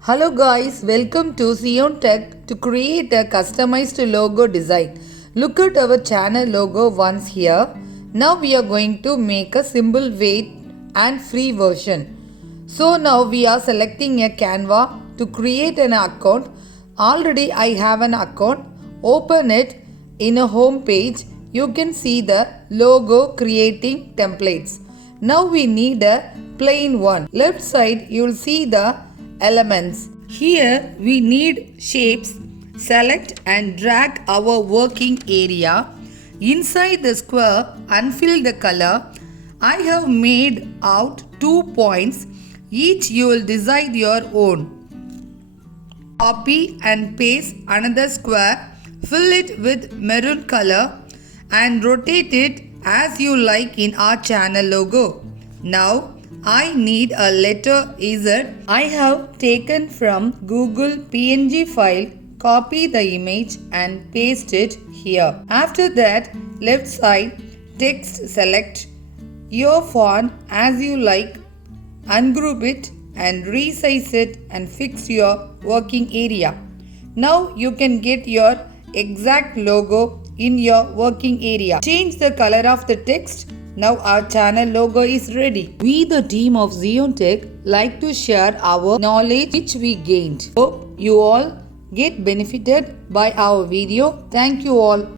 Hello guys, welcome to Sion Tech to create a customized logo design. Look at our channel logo once here. Now we are going to make a simple weight and free version. So now we are selecting a Canva to create an account. Already I have an account. Open it in a home page. You can see the logo creating templates. Now we need a plain one. Left side you will see the elements. Here we need shapes. Select and drag our working area. Inside the square, unfill the color. I have made out 2 points. Each you will decide your own. Copy and paste another square. Fill it with maroon color and rotate it as you like in our channel logo. Now I need a letter Z. I have taken from Google PNG file, copy the image and paste it here. After that, left side text, select your font as you like, ungroup it and resize it and fix your working area. Now you can get your exact logo in your working area. Change the color of the text. Now our channel logo is ready. We the team of Sion Tech like to share our knowledge which we gained. Hope you all get benefited by our video. Thank you all.